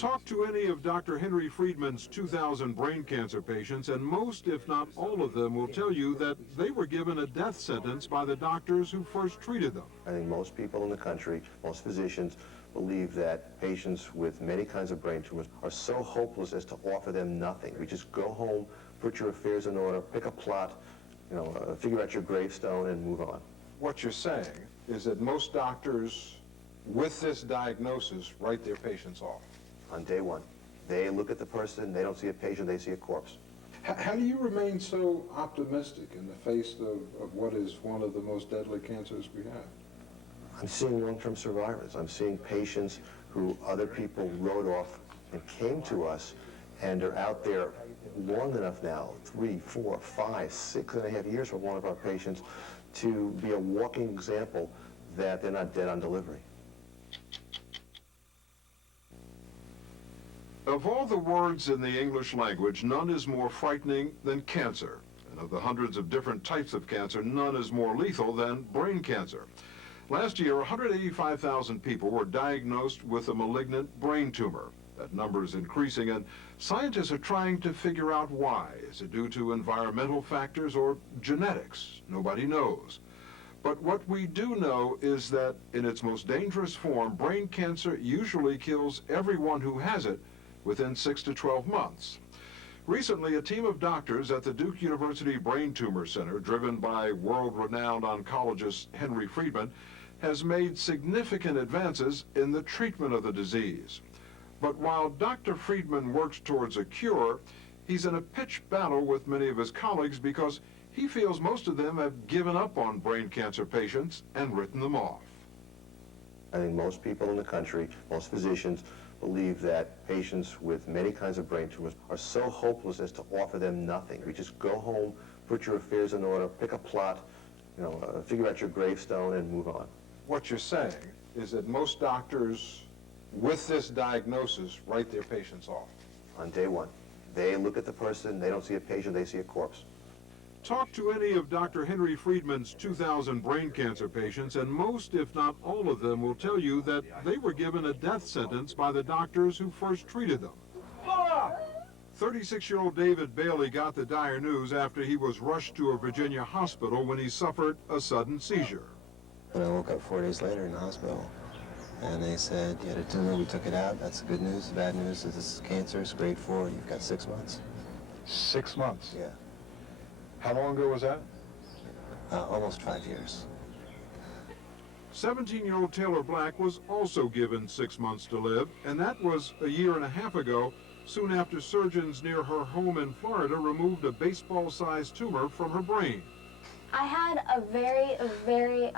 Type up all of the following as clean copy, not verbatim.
Talk to any of Dr. Henry Friedman's 2,000 brain cancer patients, and most, if not all of them, will tell you that they were given a death sentence by the doctors who first treated them. I think most people in the country, most physicians, believe that patients with many kinds of brain tumors are so hopeless as to offer them nothing. We just go home, put your affairs in order, pick a plot, figure out your gravestone and move on. What you're saying is that most doctors with this diagnosis write their patients off. On day one, they look at the person, they don't see a patient, they see a corpse. How do you remain so optimistic in the face of what is one of the most deadly cancers we have? I'm seeing long-term survivors. I'm seeing patients who other people wrote off and came to us and are out there long enough now, 3, 4, 5, 6.5 years for one of our patients, to be a walking example that they're not dead on delivery. Of all the words in the English language, none is more frightening than cancer. And of the hundreds of different types of cancer, none is more lethal than brain cancer. Last year, 185,000 people were diagnosed with a malignant brain tumor. That number is increasing, and scientists are trying to figure out why. Is it due to environmental factors or genetics? Nobody knows. But what we do know is that in its most dangerous form, brain cancer usually kills everyone who has it within 6 to 12 months. Recently, a team of doctors at the Duke University Brain Tumor Center, driven by world-renowned oncologist Henry Friedman, has made significant advances in the treatment of the disease. But while Dr. Friedman works towards a cure, he's in a pitched battle with many of his colleagues because he feels most of them have given up on brain cancer patients and written them off. I think most people in the country, most physicians, believe that patients with many kinds of brain tumors are so hopeless as to offer them nothing. We just go home, put your affairs in order, pick a plot, figure out your gravestone and move on. What you're saying is that most doctors with this diagnosis write their patients off. On day one, they look at the person, they don't see a patient, they see a corpse. Talk to any of Dr. Henry Friedman's 2,000 brain cancer patients, and most, if not all of them, will tell you that they were given a death sentence by the doctors who first treated them. 36-year-old David Bailey got the dire news after he was rushed to a Virginia hospital when he suffered a sudden seizure. And I woke up 4 days later in the hospital, and they said, you had a tumor, we took it out. That's the good news. The bad news is this is cancer, it's grade 4, you've got 6 months. 6 months? Yeah. How long ago was that? Almost 5 years. 17-year-old Taylor Black was also given 6 months to live, and that was a year and a half ago, soon after surgeons near her home in Florida removed a baseball-sized tumor from her brain. I had a very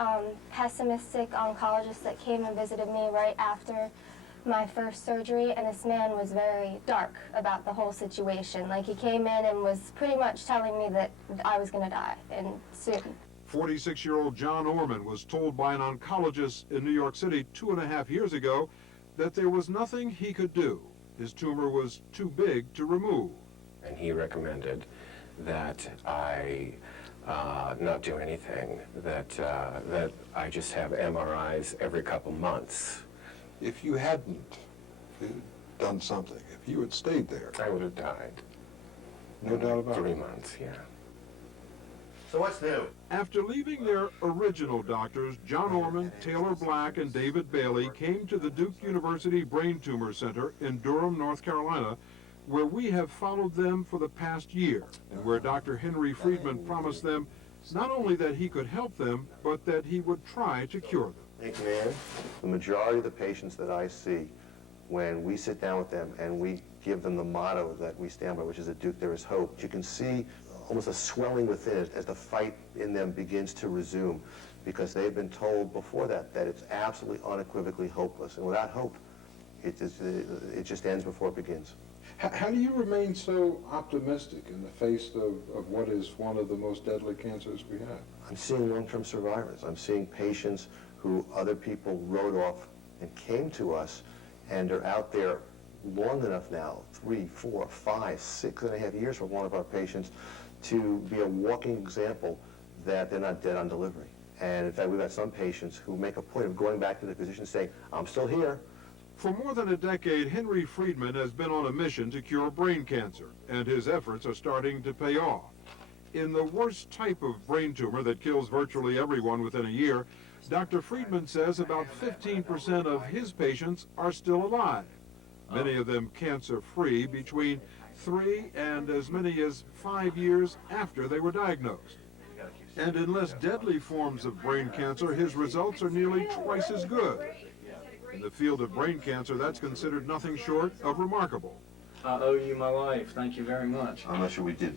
pessimistic oncologist that came and visited me right after my first surgery, and this man was very dark about the whole situation. Like, he came in and was pretty much telling me that I was going to die, and soon. 46-year-old John Orman was told by an oncologist in New York City 2.5 years ago that there was nothing he could do. His tumor was too big to remove. And he recommended that I not do anything, that I just have MRIs every couple months. If you hadn't done something, if you had stayed there, I would have died. No doubt about it. 3 months, yeah. So what's new? After leaving their original doctors, John Orman, Taylor Black, and David Bailey came to the Duke University Brain Tumor Center in Durham, North Carolina, where we have followed them for the past year, and where Dr. Henry Friedman promised them not only that he could help them, but that he would try to cure them. Thank you, man. The majority of the patients that I see, when we sit down with them and we give them the motto that we stand by, which is at Duke there is hope, you can see almost a swelling within it as the fight in them begins to resume, because they've been told before that it's absolutely unequivocally hopeless. And without hope, it just ends before it begins. How do you remain so optimistic in the face of what is one of the most deadly cancers we have? I'm seeing long-term survivors. I'm seeing patients who other people wrote off and came to us and are out there long enough now, 3, 4, 5, 6.5 years for one of our patients, to be a walking example that they're not dead on delivery. And in fact, we've got some patients who make a point of going back to the physician saying, I'm still here, For more than a decade, Henry Friedman has been on a mission to cure brain cancer, and his efforts are starting to pay off. In the worst type of brain tumor that kills virtually everyone within a year, Dr. Friedman says about 15% of his patients are still alive, many of them cancer-free between 3 and as many as 5 years after they were diagnosed. And in less deadly forms of brain cancer, his results are nearly twice as good. In the field of brain cancer, that's considered nothing short of remarkable. I owe you my life. Thank you very much. I'm not sure we did.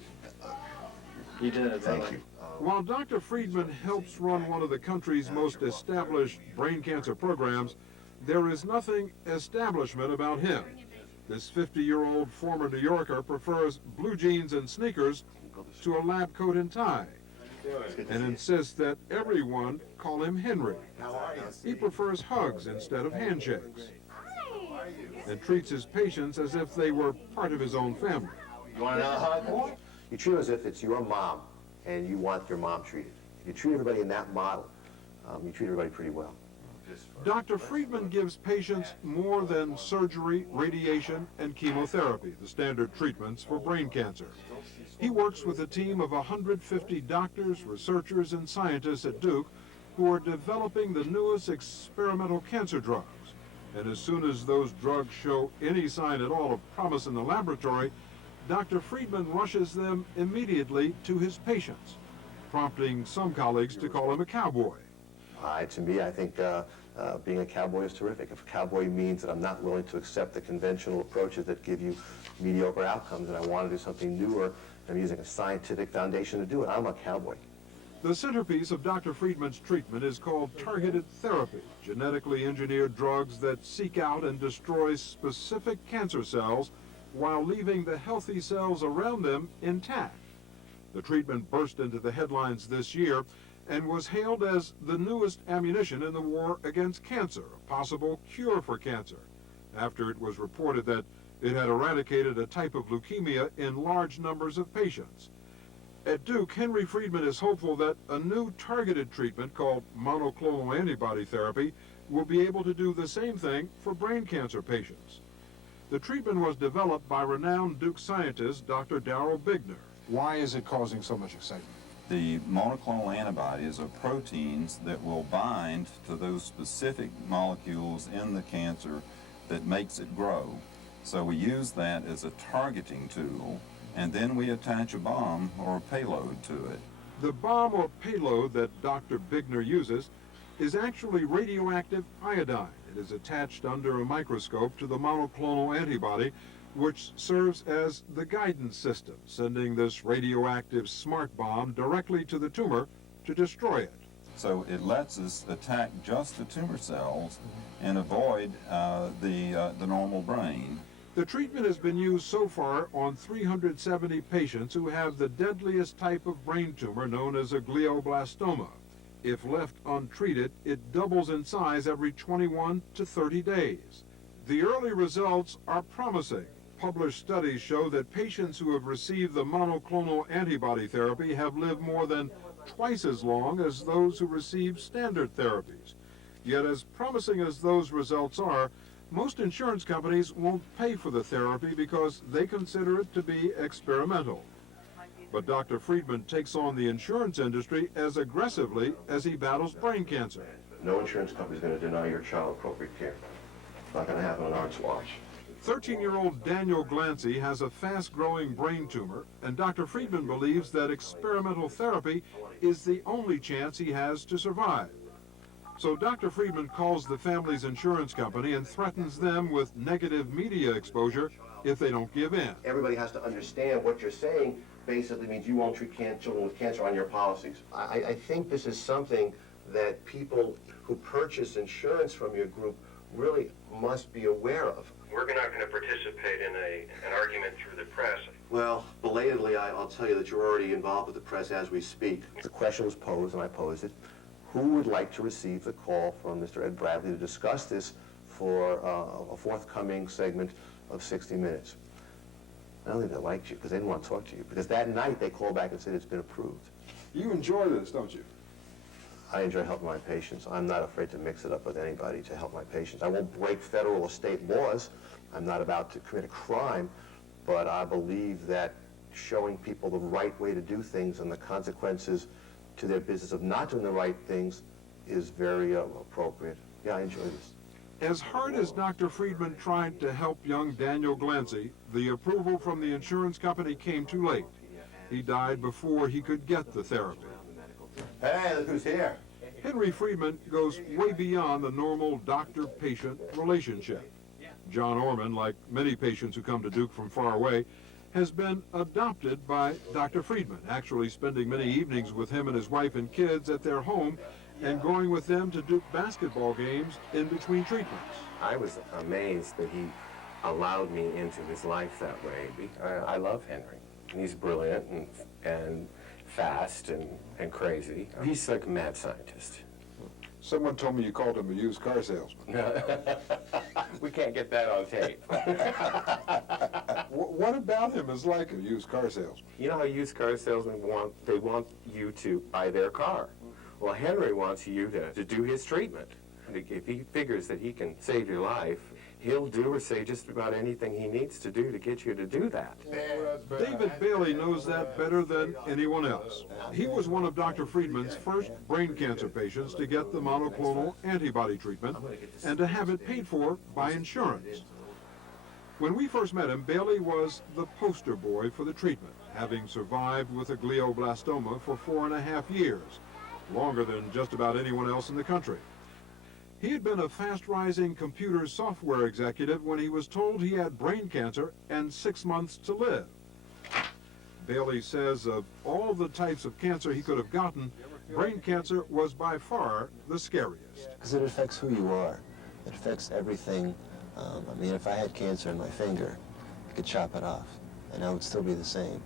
You did. Thank really. you. While Dr. Friedman helps run one of the country's most established brain cancer programs, there is nothing establishment about him. This 50-year-old former New Yorker prefers blue jeans and sneakers to a lab coat and tie, and insists that everyone call him Henry. He prefers hugs instead of handshakes, and treats his patients as if they were part of his own family. You want another hug? You treat it as if it's your mom and you want your mom treated. If you treat everybody in that model, you treat everybody pretty well. Dr. Friedman gives patients more than surgery, radiation, and chemotherapy, the standard treatments for brain cancer. He works with a team of 150 doctors, researchers, and scientists at Duke who are developing the newest experimental cancer drugs. And as soon as those drugs show any sign at all of promise in the laboratory, Dr. Friedman rushes them immediately to his patients, prompting some colleagues to call him a cowboy. To me, I think being a cowboy is terrific. If a cowboy means that I'm not willing to accept the conventional approaches that give you mediocre outcomes and I want to do something newer, I'm using a scientific foundation to do it, I'm a cowboy. The centerpiece of Dr. Friedman's treatment is called targeted therapy, genetically engineered drugs that seek out and destroy specific cancer cells while leaving the healthy cells around them intact. The treatment burst into the headlines this year and was hailed as the newest ammunition in the war against cancer, a possible cure for cancer, after it was reported that it had eradicated a type of leukemia in large numbers of patients. At Duke, Henry Friedman is hopeful that a new targeted treatment called monoclonal antibody therapy will be able to do the same thing for brain cancer patients. The treatment was developed by renowned Duke scientist Dr. Bigner. Why is it causing so much excitement? The monoclonal antibodies are proteins that will bind to those specific molecules in the cancer that makes it grow. So we use that as a targeting tool, and then we attach a bomb or a payload to it. The bomb or payload that Dr. Bigner uses is actually radioactive iodine. It is attached under a microscope to the monoclonal antibody, which serves as the guidance system, sending this radioactive smart bomb directly to the tumor to destroy it. So it lets us attack just the tumor cells and avoid the normal brain. The treatment has been used so far on 370 patients who have the deadliest type of brain tumor known as a glioblastoma. If left untreated, it doubles in size every 21 to 30 days. The early results are promising. Published studies show that patients who have received the monoclonal antibody therapy have lived more than twice as long as those who receive standard therapies. Yet as promising as those results are, most insurance companies won't pay for the therapy because they consider it to be experimental. But Dr. Friedman takes on the insurance industry as aggressively as he battles brain cancer. No insurance company is going to deny your child appropriate care. It's not going to happen on our watch. 13-year-old Daniel Glancy has a fast-growing brain tumor, and Dr. Friedman believes that experimental therapy is the only chance he has to survive. So Dr. Friedman calls the family's insurance company and threatens them with negative media exposure if they don't give in. Everybody has to understand what you're saying basically means you won't treat children with cancer on your policies. I think this is something that people who purchase insurance from your group really must be aware of. We're not going to participate in an argument through the press. Well, belatedly, I'll tell you that you're already involved with the press as we speak. The question was posed, and I posed it. Who would like to receive the call from Mr. Ed Bradley to discuss this for a forthcoming segment of 60 Minutes? I don't think they liked you because they didn't want to talk to you. Because that night they called back and said it's been approved. You enjoy this, don't you? I enjoy helping my patients. I'm not afraid to mix it up with anybody to help my patients. I won't break federal or state laws. I'm not about to commit a crime, but I believe that showing people the right way to do things and the consequences to their business of not doing the right things is very appropriate. Yeah, I enjoy this. As hard as Dr. Friedman tried to help young Daniel Glancy, the approval from the insurance company came too late. He died before he could get the therapy. Hey, look who's here. Henry Friedman goes way beyond the normal doctor-patient relationship. John Orman, like many patients who come to Duke from far away, has been adopted by Dr. Friedman, actually spending many evenings with him and his wife and kids at their home and going with them to Duke basketball games in between treatments. I was amazed that he allowed me into his life that way. I love Henry. He's brilliant and fast and crazy. He's like a mad scientist. Someone told me you called him a used car salesman. We can't get that on tape. What about him is like a used car salesman? You know how used car salesmen want you to buy their car. Well, Henry wants you to do his treatment. If he figures that he can save your life, he'll do or say just about anything he needs to do to get you to do that. David Bailey knows that better than anyone else. He was one of Dr. Friedman's first brain cancer patients to get the monoclonal antibody treatment and to have it paid for by insurance. When we first met him, Bailey was the poster boy for the treatment, having survived with a glioblastoma for 4.5 years, longer than just about anyone else in the country. He had been a fast-rising computer software executive when he was told he had brain cancer and 6 months to live. Bailey says of all the types of cancer he could have gotten, brain cancer was by far the scariest. Because it affects who you are. It affects everything. I mean, if I had cancer in my finger, I could chop it off, and I would still be the same.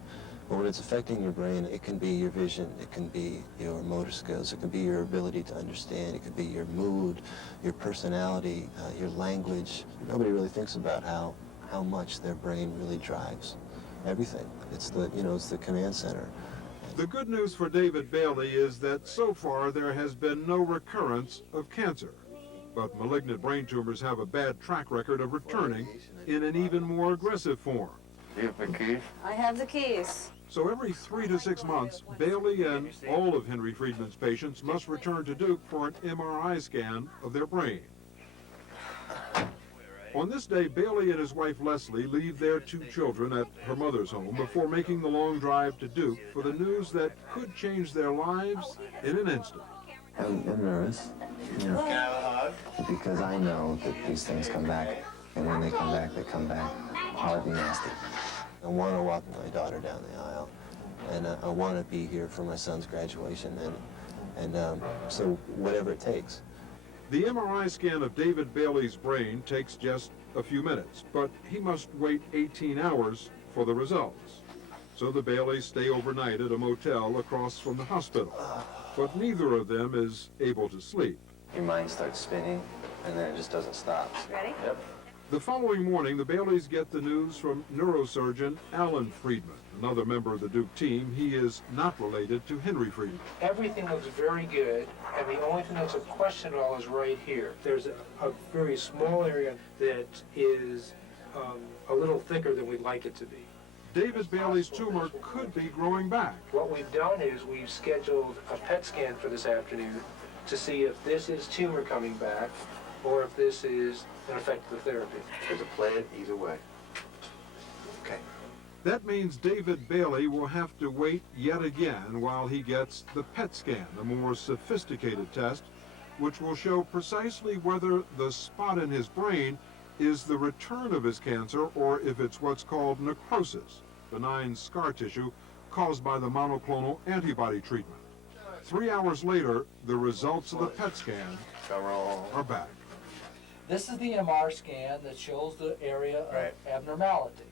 But when it's affecting your brain, it can be your vision, it can be your motor skills, it can be your ability to understand, it could be your mood, your personality, your language. Nobody really thinks about how much their brain really drives everything. It's the, it's the command center. The good news for David Bailey is that so far there has been no recurrence of cancer. But malignant brain tumors have a bad track record of returning in an even more aggressive form. Do you have the keys? I have the keys. So every 3 to 6 months, Bailey and all of Henry Friedman's patients must return to Duke for an MRI scan of their brain. On this day, Bailey and his wife Leslie leave their 2 children at her mother's home before making the long drive to Duke for the news that could change their lives in an instant. I'm nervous, Can I have a hug? because I know that these things come back, and when they come back hard and nasty. I want to walk my daughter down the aisle, and I want to be here for my son's graduation, and so whatever it takes. The MRI scan of David Bailey's brain takes just a few minutes, but he must wait 18 hours for the results. So the Baileys stay overnight at a motel across from the hospital, but neither of them is able to sleep. Your mind starts spinning, and then it just doesn't stop. Ready? Yep. The following morning, the Baileys get the news from neurosurgeon Alan Friedman, another member of the Duke team. He is not related to Henry Friedman. Everything looks very good, and the only thing that's a question at all is right here. There's a very small area that is a little thicker than we'd like it to be. David Bailey's tumor could be growing back. What we've done is we've scheduled a PET scan for this afternoon to see if this is tumor coming back or if this is an effect of the therapy. There's a plan either way. Okay. That means David Bailey will have to wait yet again while he gets the PET scan, a more sophisticated test, which will show precisely whether the spot in his brain is the return of his cancer or if it's what's called necrosis, benign scar tissue caused by the monoclonal antibody treatment. 3 hours later, the results of the PET scan are back. This is the MR scan that shows the area of abnormality.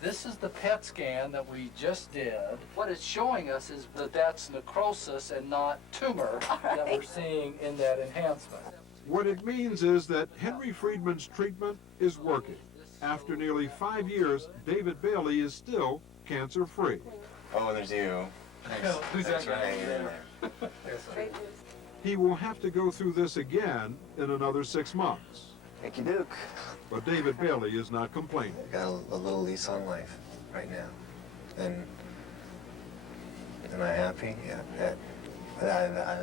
This is the PET scan that we just did. What it's showing us is that that's necrosis and not tumor that we're seeing in that enhancement. What it means is that Henry Friedman's treatment is working. After nearly 5 years, David Bailey is still cancer-free. Oh, there's you. Who's that guy? He will have to go through this again in another 6 months. Thank you, Duke. But David Bailey is not complaining. I got a little lease on life right now. And am I happy? Yeah. Yeah.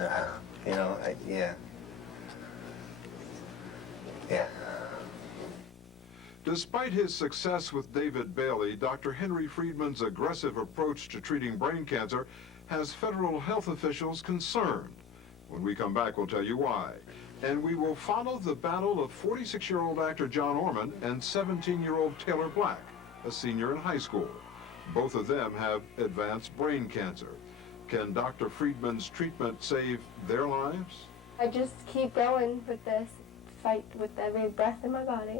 Yeah. Despite his success with David Bailey, Dr. Henry Friedman's aggressive approach to treating brain cancer has federal health officials concerned. When we come back, we'll tell you why. And we will follow the battle of 46-year-old actor John Orman and 17-year-old Taylor Black, a senior in high school. Both of them have advanced brain cancer. Can Dr. Friedman's treatment save their lives? I just keep going with this fight with every breath in my body.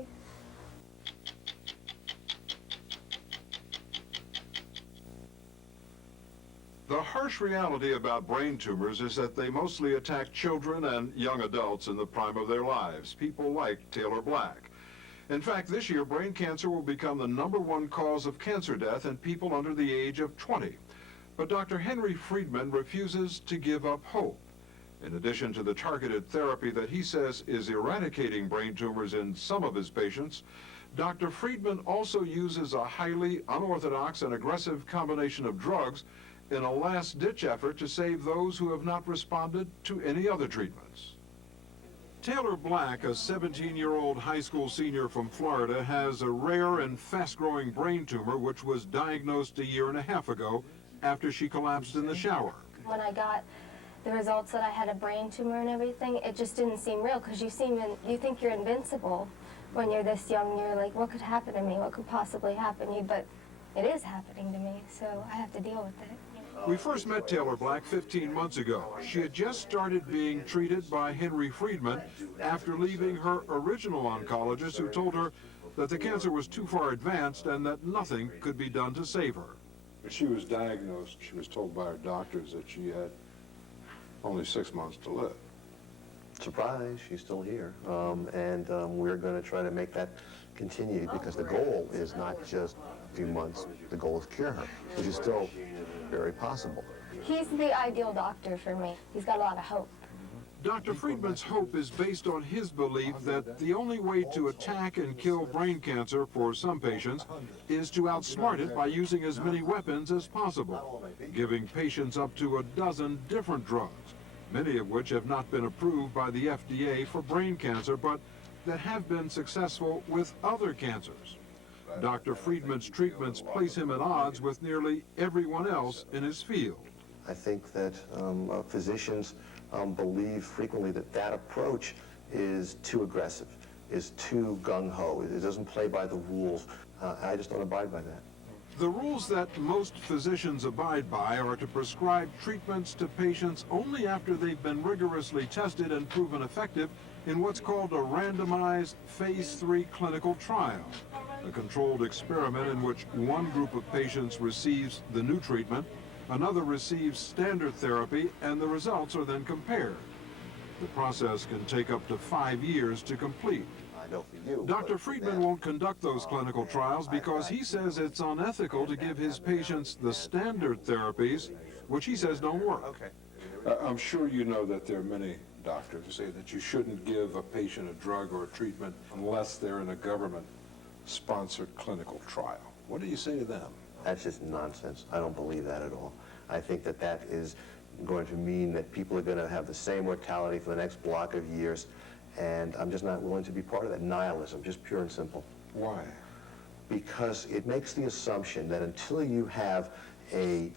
The harsh reality about brain tumors is that they mostly attack children and young adults in the prime of their lives, people like Taylor Black. In fact, this year, brain cancer will become the #1 cause of cancer death in people under the age of 20. But Dr. Henry Friedman refuses to give up hope. In addition to the targeted therapy that he says is eradicating brain tumors in some of his patients, Dr. Friedman also uses a highly unorthodox and aggressive combination of drugs in a last-ditch effort to save those who have not responded to any other treatments. Taylor Black, a 17-year-old high school senior from Florida, has a rare and fast-growing brain tumor which was diagnosed a year and a half ago after she collapsed in the shower. When I got the results that I had a brain tumor and everything, it just didn't seem real because you think you're invincible when you're this young. You're like, what could happen to me? What could possibly happen to you? But it is happening to me, so I have to deal with it. We first met Taylor Black 15 months ago. She had just started being treated by Henry Friedman after leaving her original oncologist, who told her that the cancer was too far advanced and that nothing could be done to save her. When she was diagnosed, she was told by her doctors that she had only 6 months to live. Surprise, she's still here. We're going to try to make that continue because the goal is not just a few months. The goal is cure her, which is still very possible. He's the ideal doctor for me. He's got a lot of hope. Dr. Friedman's hope is based on his belief that the only way to attack and kill brain cancer for some patients is to outsmart it by using as many weapons as possible, giving patients up to a dozen different drugs, many of which have not been approved by the FDA for brain cancer, but that have been successful with other cancers. Dr. Friedman's treatments place him at odds with nearly everyone else in his field. I think that physicians believe frequently that that approach is too aggressive, is too gung-ho. It doesn't play by the rules. I just don't abide by that. The rules that most physicians abide by are to prescribe treatments to patients only after they've been rigorously tested and proven effective in what's called a randomized Phase 3 clinical trial, a controlled experiment in which one group of patients receives the new treatment, another receives standard therapy, and the results are then compared. The process can take up to 5 years to complete. Dr. Friedman won't conduct those clinical trials because he says it's unethical to give his patients the standard therapies, which he says don't work. I'm sure you know that there are many doctors who say that you shouldn't give a patient a drug or a treatment unless they're in a government-sponsored clinical trial. What do you say to them? That's just nonsense. I don't believe that at all. I think that that is going to mean that people are going to have the same mortality for the next block of years, and I'm just not willing to be part of that. Nihilism, just pure and simple. Why? Because it makes the assumption that until you have a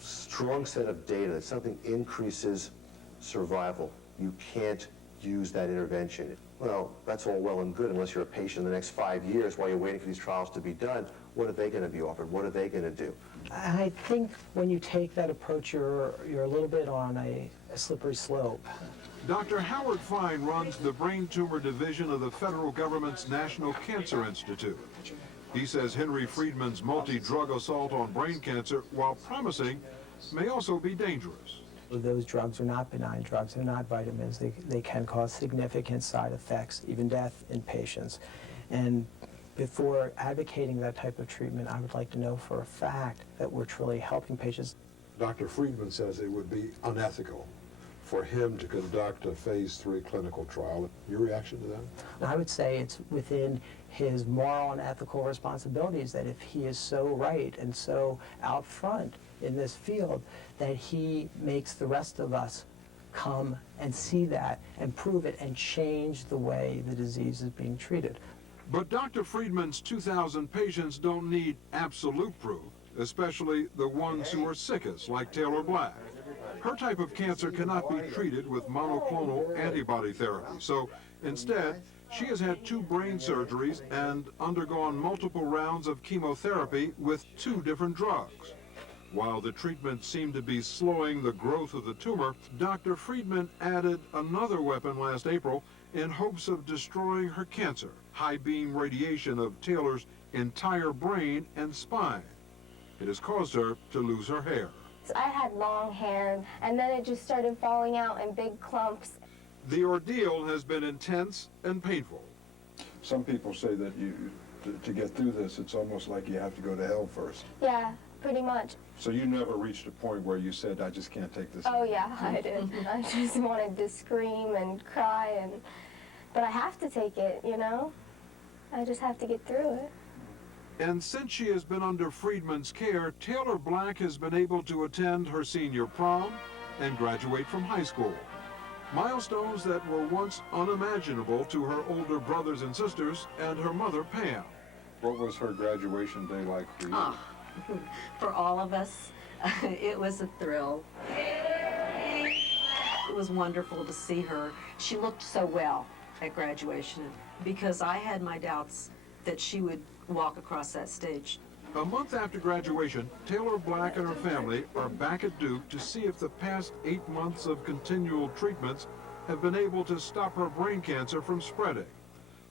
strong set of data that something increases survival, you can't use that intervention. Well, that's all well and good unless you're a patient in the next 5 years while you're waiting for these trials to be done. What are they going to be offered? What are they going to do? I think when you take that approach, you're a little bit on a slippery slope. Dr. Howard Fine runs the brain tumor division of the federal government's National Cancer Institute. He says Henry Friedman's multi-drug assault on brain cancer, while promising, may also be dangerous. Those drugs are not benign drugs. They're not vitamins. They can cause significant side effects, even death in patients. And before advocating that type of treatment, I would like to know for a fact that we're truly helping patients. Dr. Friedman says it would be unethical for him to conduct a phase 3 clinical trial. Your reaction to that? I would say it's within his moral and ethical responsibilities that if he is so right and so out front in this field, that he makes the rest of us come and see that and prove it and change the way the disease is being treated. But Dr. Friedman's 2,000 patients don't need absolute proof, especially the ones who are sickest, like Taylor Black. Her type of cancer cannot be treated with monoclonal antibody therapy, so instead, she has had 2 brain surgeries and undergone multiple rounds of chemotherapy with 2 different drugs. While the treatment seemed to be slowing the growth of the tumor, Dr. Friedman added another weapon last April in hopes of destroying her cancer, high-beam radiation of Taylor's entire brain and spine. It has caused her to lose her hair. I had long hair, and then it just started falling out in big clumps. The ordeal has been intense and painful. Some people say that to get through this, it's almost like you have to go to hell first. Yeah, pretty much. So you never reached a point where you said, I just can't take this Oh anymore. yeah, I did. I just wanted to scream and cry, but I have to take it, you know? I just have to get through it. And since she has been under Friedman's care, Taylor Black has been able to attend her senior prom and graduate from high school. Milestones that were once unimaginable to her older brothers and sisters and her mother, Pam. What was her graduation day like for you? Oh, for all of us, it was a thrill. It was wonderful to see her. She looked so well at graduation because I had my doubts that she would walk across that stage. A month after graduation, Taylor Black and her family are back at Duke to see if the past 8 months of continual treatments have been able to stop her brain cancer from spreading.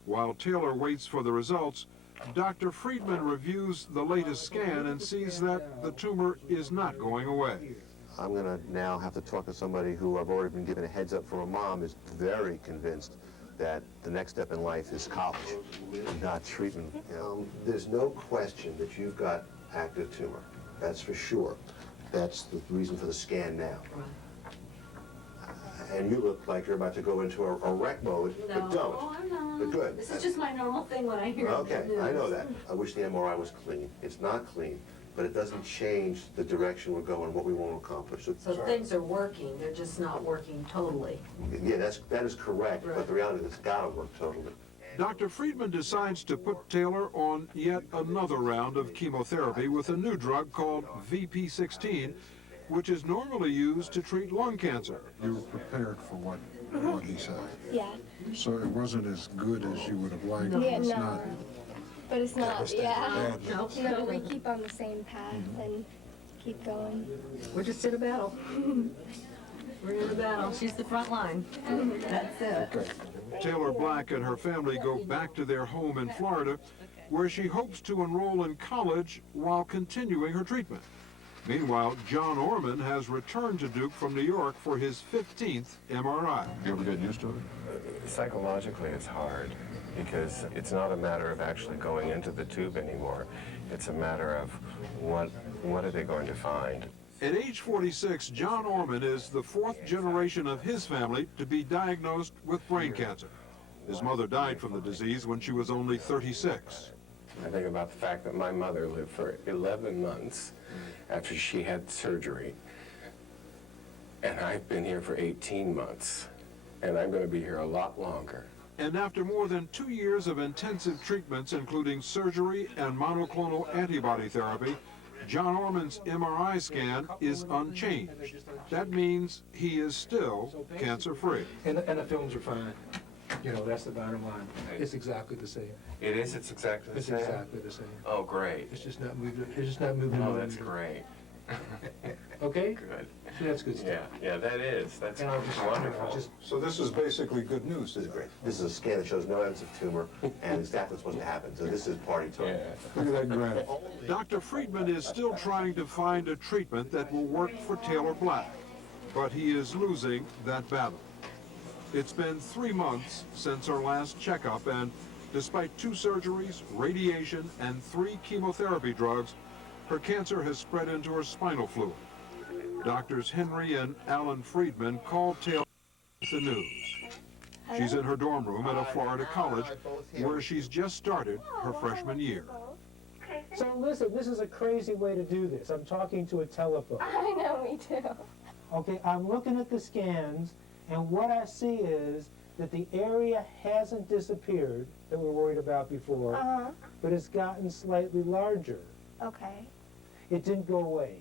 While Taylor waits for the results, Dr. Friedman reviews the latest scan and sees that the tumor is not going away. I'm going to now have to talk to somebody who I've already been given a heads up from a mom is very convinced that the next step in life is college, not treatment. There's no question that you've got active tumor. That's for sure. That's the reason for the scan now. And you look like you're about to go into a wreck mode, but don't. No, I'm not. But good. This is just my normal thing when I hear Okay, the I know news. that. I wish the MRI was clean. It's not clean, but it doesn't change the direction we're going, what we want to accomplish. So things are working, they're just not working totally. Yeah, that is correct, but the reality is it's got to work totally. Dr. Friedman decides to put Taylor on yet another round of chemotherapy with a new drug called VP16, which is normally used to treat lung cancer. You were prepared for what he said. Yeah. So it wasn't as good as you would have liked. Yeah, It's no. not But it's not, yeah. bad. No, we keep on the same path and keep going. We're just in a battle. We're in a battle. She's the front line. That's it. Okay. Taylor Black and her family go back to their home in Florida, where she hopes to enroll in college while continuing her treatment. Meanwhile, John Orman has returned to Duke from New York for his 15th MRI. You ever get used to it? Psychologically, it's hard because it's not a matter of actually going into the tube anymore. It's a matter of what are they going to find. At age 46, John Orman is the 4th generation of his family to be diagnosed with brain cancer. His mother died from the disease when she was only 36. I think about the fact that my mother lived for 11 months after she had surgery, and I've been here for 18 months, and I'm going to be here a lot longer. And after more than 2 years of intensive treatments, including surgery and monoclonal antibody therapy, John Orman's MRI scan is unchanged. That means he is still cancer-free. And the films are fine. You know, that's the bottom line. It's exactly the same. It is? It's exactly the It's same? exactly the same. Oh, great. It's just not moving. It's just not moving. Oh, that's great. Okay. Good. So that's good stuff. Yeah, that is. That's And I'll just wonderful. So this is basically good news. This is great. This is a scan that shows no evidence of tumor and exactly what's supposed to happen. So this is party time. Yeah. Look at that graph. Dr. Friedman is still trying to find a treatment that will work for Taylor Black, but he is losing that battle. It's been 3 months since her last checkup, and despite 2 surgeries, radiation, and 3 chemotherapy drugs, her cancer has spread into her spinal fluid. Doctors Henry and Alan Friedman called Taylor with the news. She's in her dorm room at a Florida college where she's just started her freshman year. So listen, this is a crazy way to do this. I'm talking to a telephone. I know, me too. Okay, I'm looking at the scans, and what I see is that the area hasn't disappeared that we're worried about before, but it's gotten slightly larger. Okay. It didn't go away.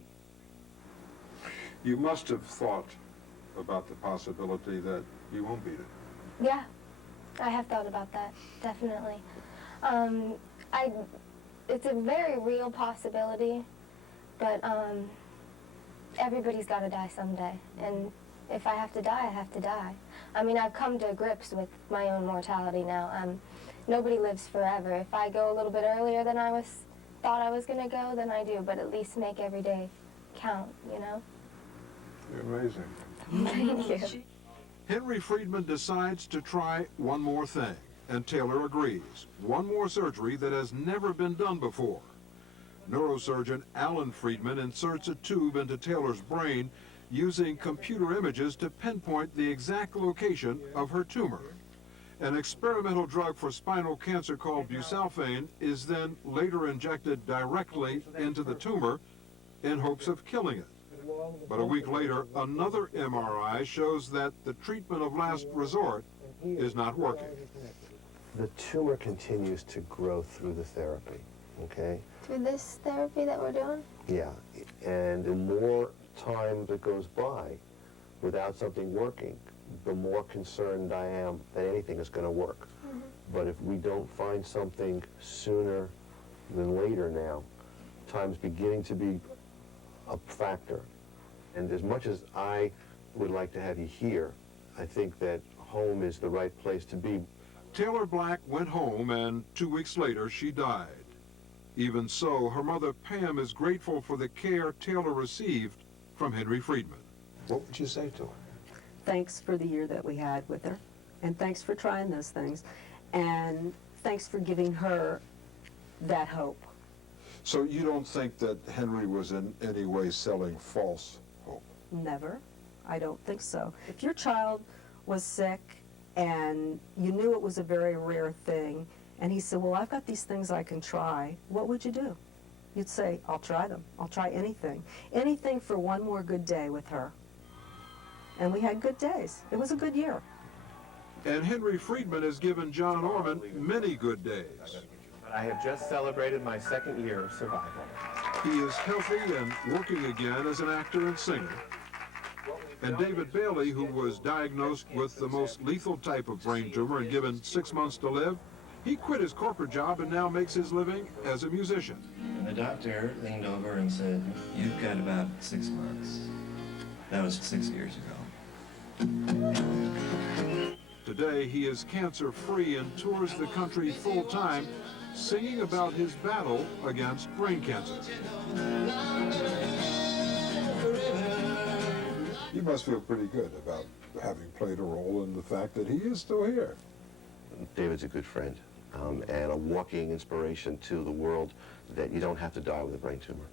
You must have thought about the possibility that you won't beat it. Yeah, I have thought about that, definitely. It's a very real possibility, but everybody's got to die someday, and if I have to die, I have to die. I mean, I've come to grips with my own mortality now. Nobody lives forever. If I go a little bit earlier than I thought I was going to go, then I do, but at least make every day count, you know? You're amazing. Thank you. Henry Friedman decides to try one more thing, and Taylor agrees. One more surgery that has never been done before. Neurosurgeon Alan Friedman inserts a tube into Taylor's brain using computer images to pinpoint the exact location of her tumor. An experimental drug for spinal cancer called busulfane is then later injected directly into the tumor in hopes of killing it. But a week later, another MRI shows that the treatment of last resort is not working. The tumor continues to grow through the therapy, okay? Through this therapy that we're doing? Yeah, and the more time that goes by without something working, the more concerned I am that anything is going to work. But if we don't find something sooner than later now, time's beginning to be a factor. And as much as I would like to have you here, I think that home is the right place to be. Taylor Black went home, and 2 weeks later, she died. Even so, her mother, Pam, is grateful for the care Taylor received from Henry Friedman. What would you say to her? Thanks for the year that we had with her, and thanks for trying those things, and thanks for giving her that hope. So you don't think that Henry was in any way selling false hope? Never. I don't think so. If your child was sick and you knew it was a very rare thing, and he said, well, I've got these things I can try, what would you do? You'd say, I'll try them. I'll try anything. Anything for one more good day with her. And we had good days. It was a good year. And Henry Friedman has given John Orman many good days. I have just celebrated my second year of survival. He is healthy and working again as an actor and singer. And David Bailey, who was diagnosed with the most lethal type of brain tumor and given 6 months to live, he quit his corporate job and now makes his living as a musician. And the doctor leaned over and said, you've got about 6 months. That was 6 years ago. Today, he is cancer-free and tours the country full-time, singing about his battle against brain cancer. You must feel pretty good about having played a role in the fact that he is still here. David's a good friend and a walking inspiration to the world that you don't have to die with a brain tumor.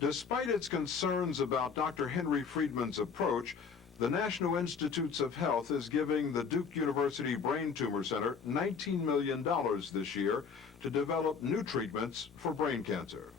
Despite its concerns about Dr. Henry Friedman's approach, the National Institutes of Health is giving the Duke University Brain Tumor Center $19 million this year to develop new treatments for brain cancer.